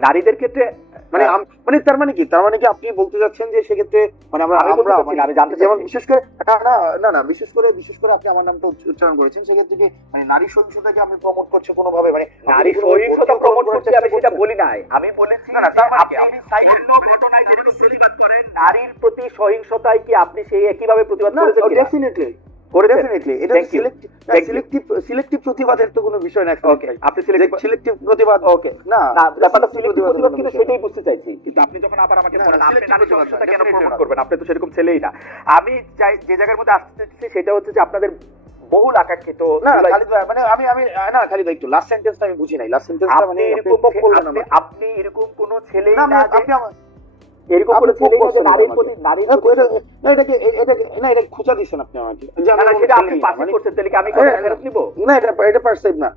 নারীদের ক্ষেত্রে মানে মানে তার মানে কি? তার মানে কি আপনি বলতে যাচ্ছেন যে সেক্ষেত্রে মানে আমরা আমি আমরা আমি জানতে যেমন বিশেষ করে না না না বিশেষ করে বিশেষ করে আপনি আমার নামটা উচ্চারণ করেছেন। সেক্ষেত্রে কি মানে নারী সহিংসতাকে আমি প্রমোট করছি কোনোভাবে? মানে নারী সহিংসতা প্রমোট করছে আমি সেটা বলি নাই। আমি বলেছি না, না, তার মানে আপনি side- অন্য ঘটনায় যেরকম প্রতিবাদ করেন নারীর প্রতি সহিংসতায় কি আপনি সেই একইভাবে প্রতিবাদ করেছেন কিনা? ডেফিনেটলি করেছেন? ডেফিনেটলি এটা you. সিলেক্টিভ সিলেক্টিভ সিলেক্টিভ প্রতিবাদের তো কোনো বিষয় না ওকে আপনি সিলেক্টিভ প্রতিবাদ ওকে না না ব্যাপারটা সিলেক্টিভ প্রতিবাদ কোনো কিনা বিষয় না। সেটাই বুঝতে চাইছি। কিন্তু আপনি যখন আবার আমাকে বলেন আপনি নারী প্রতিবাদ কেন প্রমোট করবেন? আপনি তো সেরকম ছেলেই না। আমি চাই যে জায়গার মধ্যে আসতে চাইছি সেটা হচ্ছে যে আপনাদের বহুল আকাঙ্ক্ষিত না খালিদ ভাই মানে আমি আমি না খালিদ ভাই একটু লাস্ট সেন্টেন্সটা আমি বুঝি নাই। লাস্ট সেন্টেন্সটা মানে এরকম আপনি- এরকম কোন ছেলেই না আপনি এরকম আপনি কোন poke ছেলেই না যে করছেন নারীর প্রতি নারীর না, প্রতি- এটা- না এটাকে এটাকে না এটা খোঁচা দিচ্ছেন আপনি আমাকে। না, না, সেটা আপনি ছেলেই না, পার্সিভ করছেন তাহলে কি আমি কথা ফেরত নিব? না এটা এটা পারসিভ না।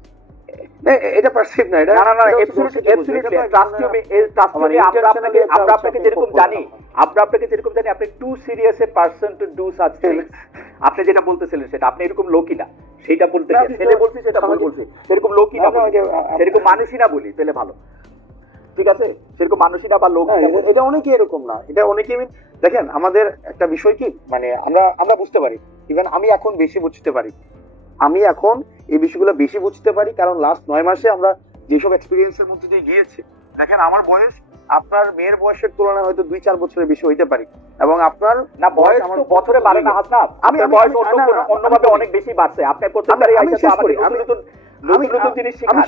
এ- এ- এটা পারসিভ না এটা না না না এটা হচ্ছে absolutely, দর্শকদের absolutely. এটা তো Trust একটা- me, এই trust আমার me, আমরা আপনাকে আমরা আপনাকে যেরকম জানি আমরা আপনাকে যেরকম জানি আপনি too serious a person to do such things আপনি যেটা বলতেছিলেন সেটা আপনি এরকম লোকই না সেটা বলতে ছেলে বলছি সেটা ভুল বলছি। এরকম লোকই না সেরকম মানুষই না বলি তাহলে ভালো। ঠিক আছে? সেরকম মানুষই না বা লোক এটা- অনেকে এরকম না। এটা অনেকে দেখেন আমাদের একটা বিষয় কি? মানে আমরা আমরা বুঝতে পারি। ইভেন আমি এখন বেশি বুঝতে পারি। আমি এখন এই বিষয়গুলো বেশি বুঝতে পারি কারণ লাস্ট নয় মাসে আমরা যেসব এক্সপিরিয়েন্সের মধ্যে দিয়ে গিয়েছি দেখেন আমার বয়স আপনার মেয়ের বয়সের তুলনায় হয়তো দুই চার বছরের বেশি হইতে পারি। এবং আপনার না বয়স তো বছরে বাড়ে না আমি আমি- বয়স অন্য অন্যভাবে অনেক বেশি বাড়ছে। আপনি প্রত্যেকবারই আমি- আমি শেষ করি, আমি- নতুন আমি-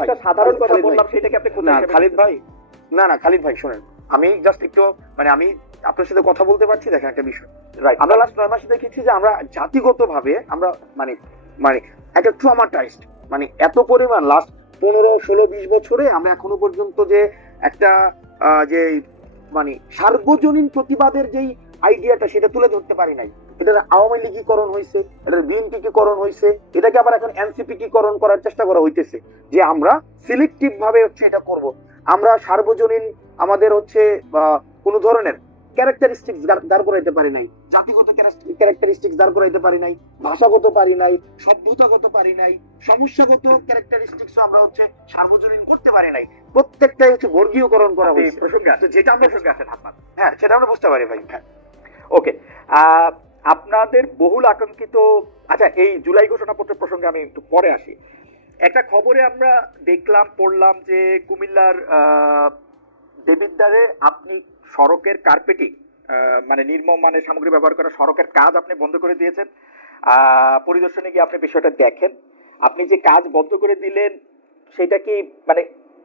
একটা সাধারণ কথা বললাম সেটাকে আপনি না খালিদ ভাই না না খালিদ ভাই শোনেন। আমি জাস্ট একটু মানে আমি আপনার সাথে কথা বলতে পারছি দেখেন একটা বিষয়। রাইট আমরা লাস্ট নয় মাসে দেখেছি যে আমরা জাতিগত ভাবে আমরা মানে মানে একটা ট্রমাটাইজড মানে এত পরিমাণ লাস্ট পনেরো ষোলো বিশ বছরে আমরা এখনও পর্যন্ত যে একটা যে মানে সার্বজনীন প্রতিবাদের যেই আইডিয়াটা সেটা তুলে ধরতে পারি নাই। এটার আওয়ামী লীগীকরণ হয়েছে এটার বিএনপিকীকরণ হয়েছে এটাকে আবার এখন এনসিপিকীকরণ করার চেষ্টা করা হইতেছে যে আমরা সিলেক্টিভ ভাবে হচ্ছে এটা করব। আমরা সার্বজনীন আমাদের হচ্ছে আহ, কোনো ধরনের ক্যারেক্টারিস্টিক্স দাঁড় করাইতে পারি নাই জাতিগত ক্যারেক্টারিস্টিক্স দাঁড় করাইতে পারি নাই ভাষাগত পারি নাই সভ্যতাগত পারি নাই সমস্যাগত ক্যারেক্টারিস্টিক্স আমরা হচ্ছে সার্বজনীন করতে পারি নাই। প্রত্যেকটাই হচ্ছে বর্গীয়করণ করা হয়েছে প্রসঙ্গে আসেন। যেটা আমরা প্রসঙ্গে হাসনাত হ্যাঁ সেটা আমরা বুঝতে পারি ভাই। হ্যাঁ। ওকে আপনাদের বহুল আকাঙ্ক্ষিত আচ্ছা এই জুলাই ঘোষণাপত্র প্রসঙ্গে আমি একটু পরে আসি। একটা খবরে আমরা দেখলাম, পড়লাম যে কুমিল্লার দেবিদ্বারে আপনি সড়কের কার্পেটিং মানে নির্মম মানের সামগ্রী ব্যবহার করা সড়কের কাজ আপনি বন্ধ করে দিয়েছেন। পরিদর্শনে গিয়ে আপনি বিষয়টা দেখেন। আপনি যে কাজ বন্ধ করে দিলেন, সেটা কি মানে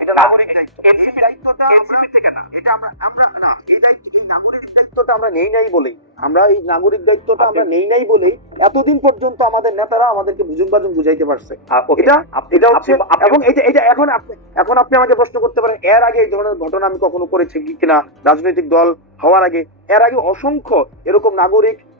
এটা নাগরিক দায়িত্ব। NCP দায়িত্বটা আমরা থেকে না। এটা আমরা আমরা না এই দায়িত্ব এই নাগরিক দায়িত্বটা আমরা নেই নাই বলেই। আমরা এই নাগরিক দায়িত্বটা আমরা নেই নাই বলেই এতদিন পর্যন্ত আমাদের নেতারা আমাদেরকে বুঝুং বাজুং বুঝাইতে পারছে। এটা এটা হচ্ছে আপনি- আপনি- এবং এটা এটা এখন আপনি এখন আপনি আমাকে প্রশ্ন করতে পারেন এর আগে এই ধরনের ঘটনা আমি কখনো করেছি কি কিনা রাজনৈতিক দল হওয়ার আগে? এর আগে অসংখ্য এরকম নাগরিক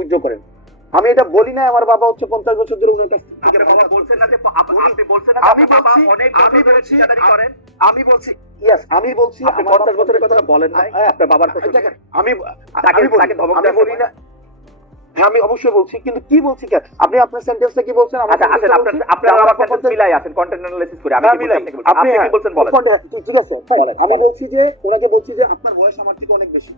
উজ্জ্ব করেন। আমি এটা বলি নাই আমার বাবা হচ্ছে পঞ্চাশ বছর ধরে উনার কাছ না না আমি বলছি- আমি বলছি- আমি বলছি ইয়েস আমি বলছি পঞ্চাশ বছরের কথা বলেন নাই। হ্যাঁ, আপনার বাবার আমি আমি বলি- না আমি অবশ্যই বলছি কিন্তু কি বলছি কেন? আপনি আপনার সেন্টেন্সটা কি বলছেন? আচ্ছা আসেন আপনার আপনার আমার আমার বাবা sentence পঞ্চাশ- মিলাই আছেন কন্টেন্ট অ্যানালাইসিস করে। আমি কি বলছি আপনি কি বলছেন? আপনি কি বলছেন বলেন। ঠিক- ঠিক আছে বলেন, আমি বলছি যে ওনাকে বলছি যে আপনার বয়স আমার থেকে অনেক বেশি।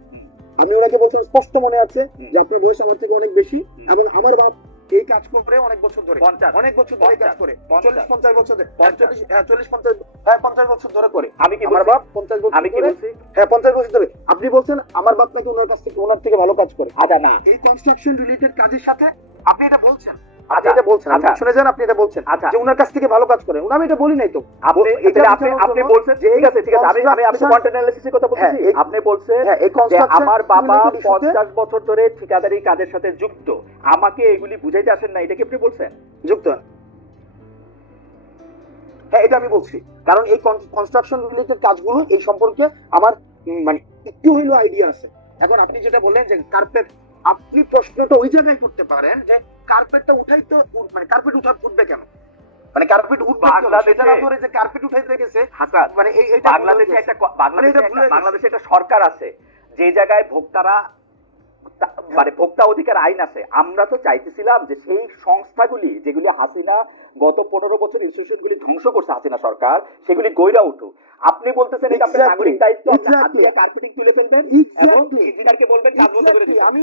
আমি ওনাকে বলছিলাম স্পষ্ট মনে আছে যে আপনার বয়স আমার থেকে অনেক বেশি এবং আমার বাপ এই কাজ করে অনেক বছর ধরে। অনেক বছর ধরে কাজ করে। চল্লিশ পঞ্চাশ বছর। চল্লিশ হ্যাঁ চল্লিশ পঞ্চাশ হ্যাঁ পঞ্চাশ বছর ধরে করে। আমি কি আমার বাপ পঞ্চাশ বছর আমি কি বলছি? হ্যাঁ পঞ্চাশ বছর ধরে। আপনি বলছেন আমার বাপ নাকি ওনার কাছ থেকে ওনার থেকে ভালো কাজ করে। আচ্ছা না। এই কনস্ট্রাকশন রিলেটেড কাজের সাথে আপনি এটা বলছেন? আচ্ছা, এটা বলছেন আচ্ছা। শুনে যান আপনি এটা বলছেন। আচ্ছা। যে ওনার কাছ থেকে ভালো কাজ করে আমি এটা বলি নাই তো। আপনি আপনি আপনি বলছেন ঠিক আছে ঠিক আছে আমি আমি আমি কন্টেন্ট অ্যানালিসিসের কথা বলছি হ্যাঁ, আপনি বলছেন হ্যাঁ এই যে কনস্ট্রাকশন আমার বাবা পঞ্চাশ বছর ধরে ঠিকাদারি কাজের সাথে যুক্ত। আমাকে এগুলি বুঝাইতে আসেন না এটা কি আপনি বলছেন? যুক্ত হ্যাঁ এটা আমি বলছি। কারণ এই কনস্ট্রাকশন রিলেটেড কাজগুলো এই সম্পর্কে আমার মানে একটু হইল আইডিয়া আছে। এখন আপনি যেটা বললেন যে কার্পেট আপনি প্রশ্নটা ওই জায়গায় করতে পারেন যে কার্পেটটা উঠাই তো মানে কার্পেট উঠা উঠবে কেন? মানে কার্পেট উঠবে ধরে যে কার্পেট উঠাইতে গেছে মানে এই বাংলাদেশে একটা বাংলাদেশে মানে একটা বাংলাদেশে একটা সরকার আছে যে জায়গায় ভোক্তারা মানে ভোক্তা অধিকার আইন আছে। আমরা তো চাইতেছিলাম যে সেই সংস্থাগুলি যেগুলি হাসিনা গত পনেরো বছর ইনস্টিটিউশনগুলি ধ্বংস করছে হাসিনা সরকার সেগুলি গইরা উঠুক। আপনি বলতেছেন এটা আপনার নাগরিক দায়িত্ব আপনি কার্পেটিং তুলে ফেলবেন. এবং ইঞ্জিনিয়ারকে বলবেন কাজ বন্ধ করে আমি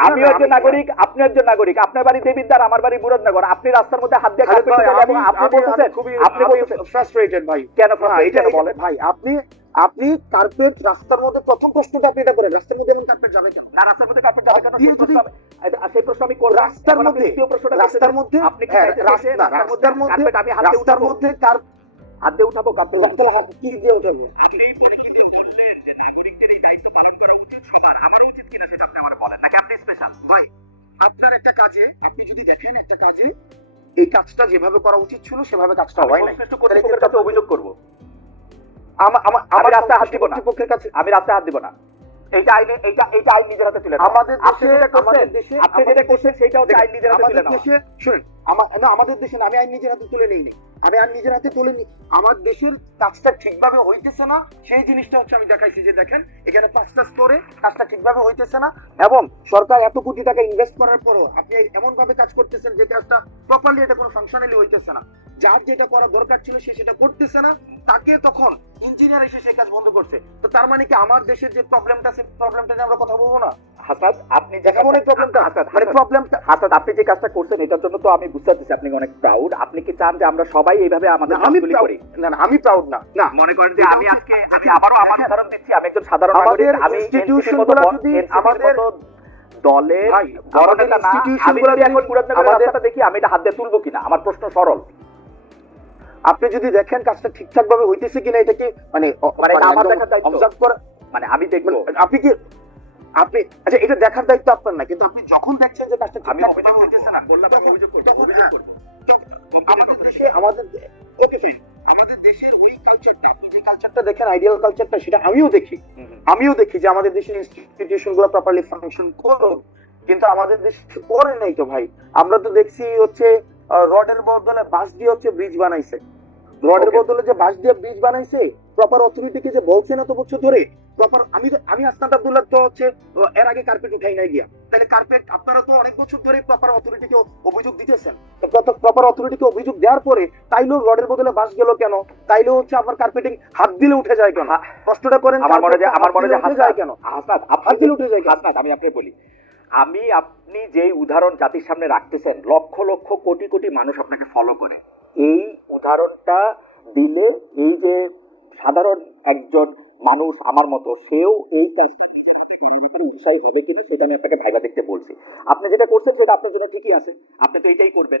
না, একজন নাগরিক আপনি একজন নাগরিক। আপনার বাড়ি দেবিদ্বার আমার বাড়ি মুরাদনগর। আপনি রাস্তার মধ্যে হাত দিয়ে আমি- আপনি বলতেছেন খুবই আপনি বলতেছেন ফ্রাস্ট্রেটেড ভাই। কেন frustrated? এটা- বলেন। ভাই আপনি আপনি কার্পেট রাস্তার মধ্যে প্রথম প্রশ্নটা আপনি এটা করেন। রাস্তার মধ্যে এমন কার্পেট যাবে কেন? না রাস্তার মধ্যে কার্পেট যাবে কেন? সেই প্রশ্ন যদি- আমি- এটা- সেই প্রশ্ন আমি করলাম রাস্তার মধ্যে দ্বিতীয় প্রশ্নটা রাস্তার মধ্যে আপনি হ্যাঁ, রাস্তার মধ্যে কার্পেট আমি হাত দিয়ে রাস্তার মধ্যে কার হাত দিয়ে উঠাবো কার্পেট রাস্তার হাত কি দিয়ে উঠাবে? আপনি কি দিয়ে বললেন যে নাগরিকদের এই দায়িত্ব পালন করা উচিত সবার। আমারও উচিত কিনা সেটা আপনি আমার বলেন। একটা কাজে আপনি যদি দেখেন একটা কাজে এই কাজটা যেভাবে করা উচিত ছিল সেভাবে কাজটা হয় নাই। সংশ্লিষ্ট কর্তৃপক্ষের কাছে অভিযোগ করব। আমার আমার আমি রাস্তায় হাত দিব না। কর্তৃপক্ষের কাছে আমি রাস্তায় হাত দিব না। এইটা আইনে এইটা এইটা আইন নিজের হাতে তুলে আমাদের আপনি দেশে যেটা করছেন, আপনি যেটা করছেন সেটা হচ্ছে আইন নিজের হাতে তুলে দেশে শুনুন আমা- না আমাদের দেশে আমি আইন নিজের হাতে তুলে নেই নি। আমি আইন নিজের হাতে তুলে নিই আমার দেশের কাজটা ঠিকভাবে হইতেছে না, সেই জিনিসটা হচ্ছে আমি দেখাইছি যে দেখেন, এখানে পাঁচটা স্তরে কাজটা ঠিকভাবে হইতেছে না এবং সরকার এত কোটি টাকা ইনভেস্ট করার পরও আপনি এমন ভাবে কাজ করতেছেন যে কাজটা প্রপারলি এটা কোনো ফাংশনালি হইতেছে না। যার যেটা করা দরকার ছিল সে সেটা করতেছে না, তাকে তখন ইঞ্জিনিয়ার এসে সে কাজ বন্ধ করছে। তো তার মানে কি আমার দেশের যে প্রবলেমটা সে প্রবলেমটা নিয়ে আমরা কথা বলব না? হাসাদ আপনি প্রবলেমটা হাসাদ মানে প্রবলেমটা হাসাদ আপনি যে কাজটা করছেন এটার জন্য তো আমি বুঝতে পারতেছি আপনি অনেক প্রাউড আপনি কি চান যে আমরা সবাই এইভাবে আমাদের আমি করি? না না আমি প্রাউড না। না। মনে করেন যে আমি আজকে আমি আবারও আমার উদাহরণ দিচ্ছি আমি একজন সাধারণ নাগরিক আমি institution NCP র মতো গুলা ব- যদি আমাদের- দলের বড় নেতা না আমি যদি এখন রাস্তাটা দেখি আমি এটা হাত দিয়ে তুলবো কিনা? আমার প্রশ্ন সরল। আপনি যদি দেখেন কাজটা ঠিকঠাক ভাবে হইতেছে কিনা এটা কি মানে মানে আমার একদম দেখার দায়িত্ব। মানে আমি দেখব। মানে আপনি কি আপনি আচ্ছা এটা দেখার দায়িত্ব আপনার না কিন্তু আপনি যখন দেখছেন যে কাজটা আমি অভিযোগ হইতেছে না বললাম আমি অভিযোগ করব অভিযোগ। করব আমাদের দেশে আমাদের ওকে ফাইন আমাদের দেশের ওই কালচারটা আপনি যে কালচারটা দেখেন আইডিয়াল কালচারটা সেটা আমিও দেখি। আমিও দেখি যে আমাদের দেশের ইনস্টিটিউশনগুলো প্রপারলি ফাংশন করো কিন্তু আমাদের দেশে করে নাই তো ভাই আমরা তো দেখছি হচ্ছে রডের বদলে বাঁশ দিয়ে হচ্ছে ব্রিজ বানাইছে রডের. বদলে যে বাঁশ দিয়ে ব্রিজ বানাইছে প্রপার অথরিটিকে যে বলছে না তো বছর ধরে প্রপার আমি আমি আসনাদ আব্দুল্লাহ তো হচ্ছে এর আগে কার্পেট উঠাই নাই গিয়া। তাহলে কার্পেট আপনারা তো অনেক বছর ধরে প্রপার অথরিটিকে অভিযোগ দিতেছেন। প্রপার অথরিটিকে অভিযোগ দেওয়ার পরে তাইলেও রডের বদলে বাঁশ গেল কেন? তাইলেও হচ্ছে আপনার কার্পেটিং হাত দিলে উঠে যায় কেন? কষ্টটা করেন আমার মনে হয় যে carpet টা আমার মনে হয় যে দিলে উঠে যায় কেন? হাসনাত হাত দিলে উঠে যায় কেন? হাসনাত আমি আপনাকে বলি। আমি আপনি যেই উদাহরণ জাতির সামনে রাখতেছেন লক্ষ লক্ষ কোটি কোটি মানুষ আপনাকে ফলো করে। এই উদাহরণটা দিলে এই যে সাধারণ একজন মানুষ আমার মতো, সেও এই কাজটা উৎসাহী হবে কিনা, সেটা আমি আপনাকে ভাইবা দেখতে বলছি। আপনি যেটা করছেন সেটা আপনার জন্য ঠিকই আছে। আপনি তো এটাই করবেন।